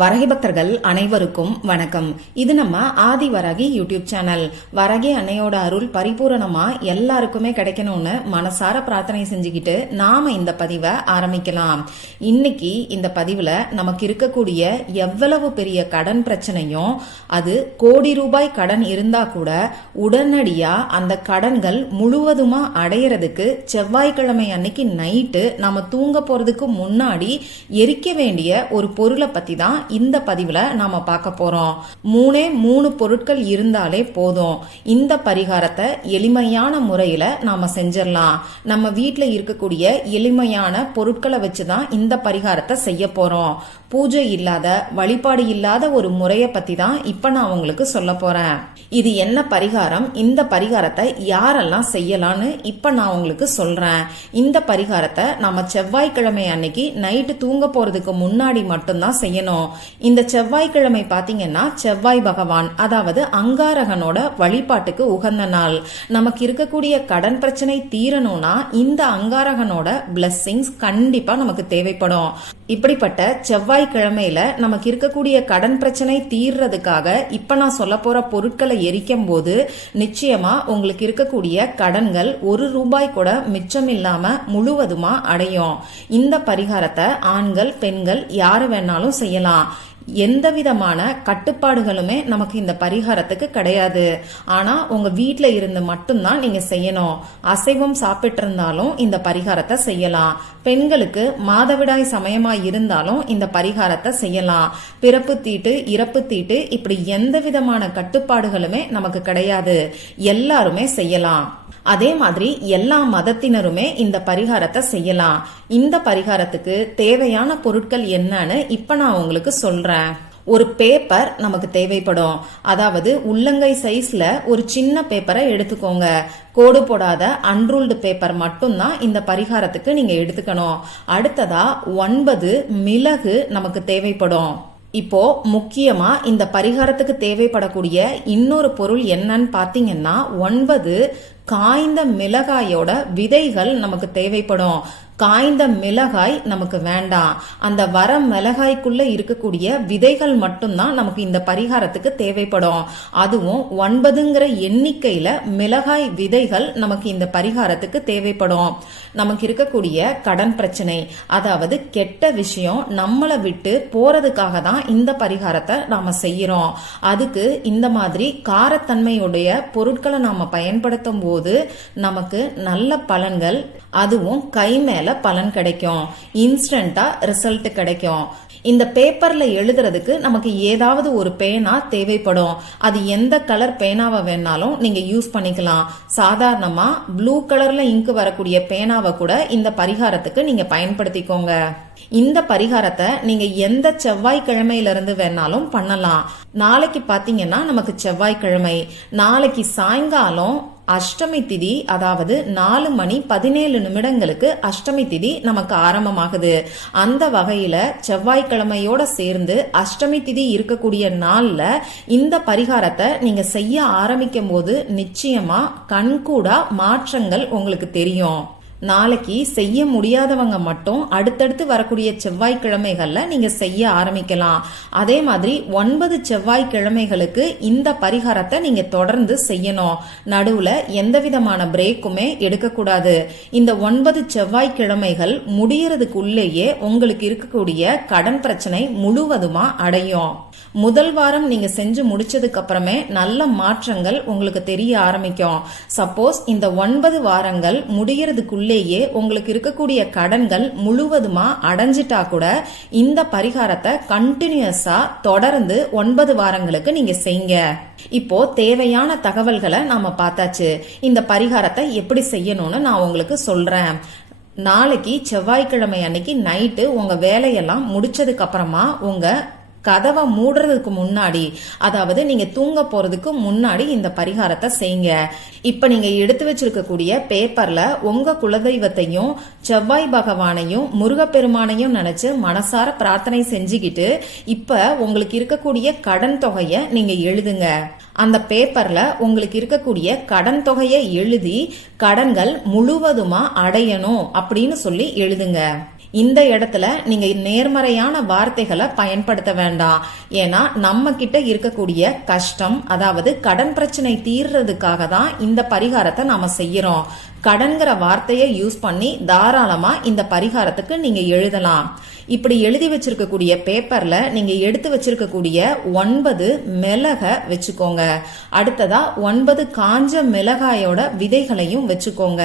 வரகி பக்தர்கள் அனைவருக்கும் வணக்கம். இது நம்ம ஆதி வரகி யூடியூப் சேனல். வரகி அன்னையோட அருள் பரிபூரணமா எல்லாருக்குமே கிடைக்கணும்னு மனசார பிரார்த்தனை செஞ்சுக்கிட்டு நாம இந்த பதிவை ஆரம்பிக்கலாம். இன்னைக்கு இந்த பதிவுல நமக்கு இருக்கக்கூடிய எவ்வளவு பெரிய கடன் பிரச்சனையும் அது கோடி ரூபாய் கடன் இருந்தா கூட உடனடியா அந்த கடன்கள் முழுவதுமா அடையறதுக்கு செவ்வாய்க்கிழமை அன்னைக்கு நைட்டு நம்ம தூங்க போறதுக்கு முன்னாடி எரிக்க வேண்டிய ஒரு பொருளை பத்தி தான் இந்த பதிவுல நாம பார்க்க போறோம். மூணே மூணு பொருட்கள் இருந்தாலே போதும். இந்த பரிகாரத்தை எளிமையான முறையில நாம செஞ்சிடலாம். நம்ம வீட்டில் இருக்கக்கூடிய எளிமையான பொருட்களை வச்சுதான் இந்த பரிகாரத்தை செய்ய போறோம். பூஜை இல்லாத வழிபாடு இல்லாத ஒரு முறையை பத்தி தான் இப்ப நான் உங்களுக்கு சொல்ல போறேன். இது என்ன பரிகாரம்? இந்த பரிகாரத்தை யாரெல்லாம் செய்யலாம்னு இப்ப நான் உங்களுக்கு சொல்றேன். இந்த பரிகாரத்தை நம்ம செவ்வாய்க்கிழமை அன்னைக்கு நைட்டு தூங்க போறதுக்கு முன்னாடி மட்டும்தான் செய்யணும். இந்த செவ்வாய்க்கிழமை பாத்தீங்கன்னா செவ்வாய் பகவான் அதாவது அங்காரகனோட வழிபாட்டுக்கு உகந்த நாள். நமக்கு இருக்கக்கூடிய கடன் பிரச்சனை தீரணும்னா இந்த அங்காரகனோட பிளஸ்ஸிங்ஸ் கண்டிப்பா நமக்கு தேவைப்படும். இப்படிப்பட்ட செவ்வாய்க்கிழமையில நமக்கு இருக்கக்கூடிய கடன் பிரச்சனை தீர்றதுக்காக இப்ப நான் சொல்ல போற பொருட்களை எரிக்கும் போது நிச்சயமா உங்களுக்கு இருக்கக்கூடிய கடன்கள் ஒரு ரூபாய் கூட மிச்சம் இல்லாம முழுவதுமா அடையும். இந்த பரிகாரத்தை ஆண்கள் பெண்கள் யாரு வேணாலும் செய்யலாம். எந்த விதமான கட்டுப்பாடுகளுமே நமக்கு இந்த பரிகாரத்துக்கு கிடையாது. ஆனா உங்க வீட்டில் இருந்து மட்டும்தான் நீங்க செய்யணும். அசைவம் சாப்பிட்டு இருந்தாலும் இந்த பரிகாரத்தை செய்யலாம். பெண்களுக்கு மாதவிடாய் சமயமா இருந்தாலும் இந்த பரிகாரத்தை செய்யலாம். பிறப்பு தீட்டு இறப்பு தீட்டு இப்படி எந்த விதமான கட்டுப்பாடுகளுமே நமக்கு கிடையாது. எல்லாருமே செய்யலாம். அதே மாதிரி எல்லா மதத்தினருமே இந்த பரிகாரத்தை செய்யலாம். இந்த பரிகாரத்துக்கு தேவையான பொருட்கள் என்னன்னு இப்ப நான் உங்களுக்கு சொல்றேன். ஒரு பேப்பர் நமக்கு தேவைப்படும். அதாவது உள்ளங்கை சைஸ்ல ஒரு சின்ன பேப்பரை எடுத்துக்கோங்க. கோடு போடாத அன்ரூல்டு பேப்பர் மட்டும்தான் இந்த பரிகாரத்துக்கு நீங்க எடுத்துக்கணும். அடுத்ததா ஒன்பது மிளகு நமக்கு தேவைப்படும். இப்போ முக்கியமா இந்த பரிகாரத்துக்கு தேவைப்படக்கூடிய இன்னொரு பொருள் என்னன்னு பாத்தீங்கன்னா ஒன்பது காய்ந்த மிளகாயோட விதைகள் நமக்கு தேவைப்படும். காய்ந்த மிளகாய் நமக்கு வேண்டாம். அந்த வர மிளகாய்க்குள்ள இருக்கக்கூடிய விதைகள் மட்டும்தான் நமக்கு இந்த பரிகாரத்துக்கு தேவைப்படும். அதுவும் ஒன்பதுங்கிற எண்ணிக்கையில மிளகாய் விதைகள் நமக்கு இந்த பரிகாரத்துக்கு தேவைப்படும். நமக்கு இருக்கக்கூடிய கடன் பிரச்சனை அதாவது கெட்ட விஷயம் நம்மளை விட்டு போறதுக்காக தான் இந்த பரிகாரத்தை நாம செய்யறோம். அதுக்கு இந்த மாதிரி காரத்தன்மையுடைய பொருட்களை நாம பயன்படுத்தும் போது நமக்கு நல்ல பலன்கள் அதுவும் கை மேல பலன் கிடைக்கும். இன்ஸ்டண்டா ரிசல்ட் கிடைக்கும். இந்த பேப்பர்ல எழுதுறதுக்கு நமக்கு ஏதாவது ஒரு பேனா தேவைப்படும். அது எந்த கலர் பேனாவை வேணாலும் நீங்க யூஸ் பண்ணிக்கலாம். சாதாரணமா ப்ளூ கலர்ல இங்கு வரக்கூடிய பேனாவை கூட இந்த பரிகாரத்துக்கு நீங்க பயன்படுத்திக்கோங்க. இந்த பரிகாரத்தை நீங்க எந்த செவ்வாய்க்கிழமையில இருந்து வேணாலும் பண்ணலாம். நாளைக்கு பாத்தீங்கன்னா நமக்கு செவ்வாய்க்கிழமை. நாளைக்கு சாயங்காலம் அஷ்டமி திதி அதாவது நாலு மணி பதினேழு நிமிடங்களுக்கு அஷ்டமி திதி நமக்கு ஆரம்பமாகுது. அந்த வகையில செவ்வாய்க்கிழமையோட சேர்ந்து அஷ்டமி திதி இருக்கக்கூடிய நாள்ல இந்த பரிகாரத்தை நீங்க செய்ய ஆரம்பிக்கும் போது நிச்சயமா கண்கூடா மாற்றங்கள் உங்களுக்கு தெரியும். நாளைக்கு செய்ய முடியாதவங்க மட்டும் அடுத்தடுத்து வரக்கூடிய செவ்வாய்க்கிழமைகள்ல நீங்க செய்ய ஆரம்பிக்கலாம். அதே மாதிரி ஒன்பது செவ்வாய்க்கிழமைகளுக்கு இந்த பரிகாரத்தை நீங்க தொடர்ந்து செய்யணும். நடுவுல எந்த விதமான பிரேக்குமே எடுக்கக்கூடாது இந்த ஒன்பது செவ்வாய்க்கிழமைகள் முடியறதுக்குள்ளேயே உங்களுக்கு இருக்கக்கூடிய கடன் பிரச்சனை முழுவதுமா அடையும். முதல் வாரம் நீங்க செஞ்சு முடிச்சதுக்கு அப்புறமே நல்ல மாற்றங்கள் உங்களுக்கு தெரிய ஆரம்பிக்கும். சப்போஸ் இந்த ஒன்பது வாரங்கள் முடியறதுக்குள்ளேயே உங்களுக்கு இருக்கக்கூடிய கடன்கள் முழுவதுமா அடைஞ்சிட்டா கூட இந்த பரிகாரத்தை கண்டினியூஸா தொடர்ந்து ஒன்பது வாரங்களுக்கு நீங்க செய்யுங்க. இப்போ தேவையான தகவல்களை நாம பார்த்தாச்சு. இந்த பரிகாரத்தை எப்படி செய்யணும்னு நான் உங்களுக்கு சொல்றேன். நாளைக்கு செவ்வாய்க்கிழமை அன்னைக்கு நைட்டு உங்க வேலையெல்லாம் முடிச்சதுக்கு அப்புறமா உங்க கதவை மூடுறதுக்கு முன்னாடி அதாவது நீங்க தூங்க போறதுக்கு முன்னாடி இந்த பரிகாரத்தை செய்யுங்க. இப்ப நீங்க எடுத்து வச்சிருக்கக்கூடிய பேப்பர்ல உங்க குலதெய்வத்தையும் செவ்வாய் பகவானையும் முருகப்பெருமானையும் நினைச்சு மனசார பிரார்த்தனை செஞ்சுக்கிட்டு இப்ப உங்களுக்கு இருக்கக்கூடிய கடன் தொகையை நீங்க எழுதுங்க. அந்த பேப்பர்ல உங்களுக்கு இருக்கக்கூடிய கடன் தொகையை எழுதி கடன்கள் முழுவதுமா அடையணும் அப்படின்னு சொல்லி எழுதுங்க. இந்த இடத்துல நீங்க நேர்மறையான வார்த்தைகளை பயன்படுத்த வேண்டாம். ஏன்னா நம்ம கிட்ட இருக்கக்கூடிய கஷ்டம் அதாவது கடன் பிரச்சனை தீர்றதுக்காக தான் இந்த பரிகாரத்தை நாம செய்யறோம். கடன்கிற வார்த்தையை யூஸ் பண்ணி தாராளமா இந்த பரிகாரத்துக்கு நீங்க எழுதலாம். இப்படி எழுதி வச்சிருக்கக்கூடிய பேப்பர்ல நீங்க எடுத்து வச்சிருக்கக்கூடிய ஒன்பது மிளக வச்சுக்கோங்க. அடுத்ததா ஒன்பது காஞ்ச மிளகாயோட விதைகளையும் வச்சுக்கோங்க.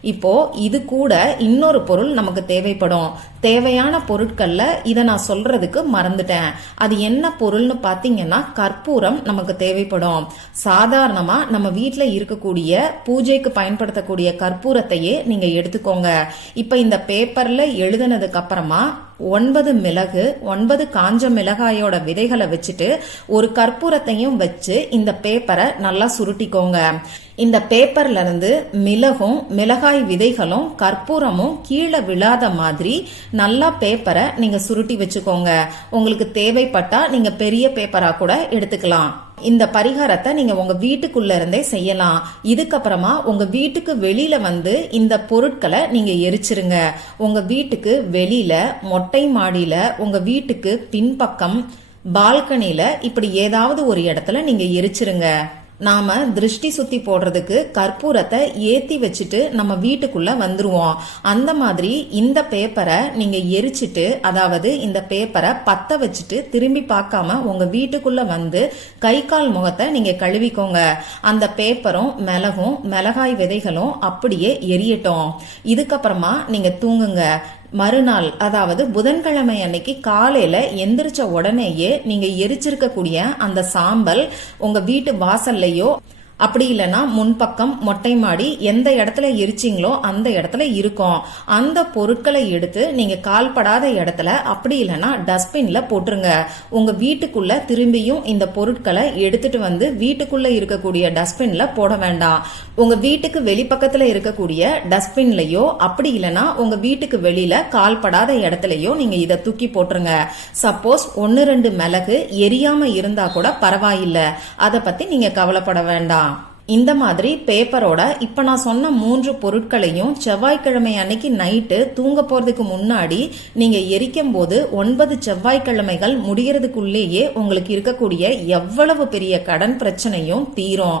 இப்போ இது கூட இன்னொரு பொருள் நமக்கு தேவைப்படும். தேவையான பொருட்கள்ல இதை நான் சொல்றதுக்கு மறந்துட்டேன். அது என்ன பொருள்னு பாத்தீங்கன்னா கற்பூரம் நமக்கு தேவைப்படும். சாதாரணமா நம்ம வீட்டுல இருக்கக்கூடிய பூஜைக்கு பயன்படுத்தக்கூடிய கற்பூரத்தையே நீங்க எடுத்துக்கோங்க. இப்ப இந்த பேப்பர்ல எழுதுனதுக்கு அப்புறமா ஒன்பது மிளகு ஒன்பது காஞ்ச மிளகாயோட விதைகளை வச்சுட்டு ஒரு கற்பூரத்தையும் வச்சு இந்த பேப்பரை நல்லா சுருட்டிக்கோங்க. இந்த பேப்பர்ல இருந்து மிளகும் மிளகாய் விதைகளும் கற்பூரமும் கீழே விழாத மாதிரி நல்லா பேப்பரை நீங்க சுருட்டி வச்சுக்கோங்க. உங்களுக்கு தேவைப்பட்டா நீங்க பெரிய பேப்பரா கூட எடுத்துக்கலாம். இந்த பரிகாரத்தை நீங்க உங்க வீட்டுக்குள்ள இருந்தே செய்யலாம். இதுக்கப்புறமா உங்க வீட்டுக்கு வெளியில வந்து இந்த பொருட்களை நீங்க எரிச்சிருங்க. உங்க வீட்டுக்கு வெளியில மொட்டை மாடியில உங்க வீட்டுக்கு பின்பக்கம் பால்கனில இப்படி ஏதாவது ஒரு இடத்துல நீங்க எரிச்சிருங்க. நாம திருஷ்டி சுத்தி போடுறதுக்கு கற்பூரத்தை ஏத்தி வச்சுட்டு நம்ம வீட்டுக்குள்ள வந்துருவோம். அந்த மாதிரி இந்த பேப்பரை நீங்க எரிச்சிட்டு அதாவது இந்த பேப்பரை பத்த வச்சுட்டு திரும்பி பார்க்காம உங்க வீட்டுக்குள்ள வந்து கை கால் முகத்தை நீங்க கழுவிக்கோங்க. அந்த பேப்பரும் மிளகும் மிளகாய் விதைகளும் அப்படியே எரியட்டும். இதுக்கப்புறமா நீங்க தூங்குங்க. மறுநாள் அதாவது புதன்கிழமை அன்னைக்கு காலையில எந்திரிச்ச உடனேயே நீங்க எரிச்சிருக்கக்கூடிய அந்த சாம்பல் உங்க வீட்டு வாசல்லையோ அப்படி இல்லைன்னா முன்பக்கம் மொட்டை மாடி எந்த இடத்துல எரிச்சிங்களோ அந்த இடத்துல இருக்கும். அந்த பொருட்களை எடுத்து நீங்க கால்படாத இடத்துல அப்படி இல்லைன்னா டஸ்ட்பின்ல போட்டுருங்க. உங்க வீட்டுக்குள்ள திரும்பியும் இந்த பொருட்களை எடுத்துட்டு வந்து வீட்டுக்குள்ள இருக்கக்கூடிய டஸ்ட்பின்ல போட வேண்டாம். உங்க வீட்டுக்கு வெளிப்பக்கத்துல இருக்கக்கூடிய டஸ்ட்பின்லயோ அப்படி இல்லைன்னா உங்க வீட்டுக்கு வெளியில கால்படாத இடத்துலயோ நீங்க இதை தூக்கி போட்டுருங்க. சப்போஸ் ஒன்னு ரெண்டு மிளகு எரியாம இருந்தா கூட பரவாயில்லை. அதை பத்தி நீங்க கவலைப்பட வேண்டாம். இந்த மாதிரி பேப்பரோட இப்போ நான் சொன்ன மூன்று பொருட்களையும் செவ்வாய்க்கிழமை அன்னைக்கு நைட்டு தூங்க போகிறதுக்கு முன்னாடி நீங்கள் எரிக்கும் போது ஒன்பது செவ்வாய்க்கிழமைகள் முடிகிறதுக்குள்ளேயே உங்களுக்கு இருக்கக்கூடிய எவ்வளவு பெரிய கடன் பிரச்சனையும் தீரும்.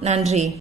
நன்றி.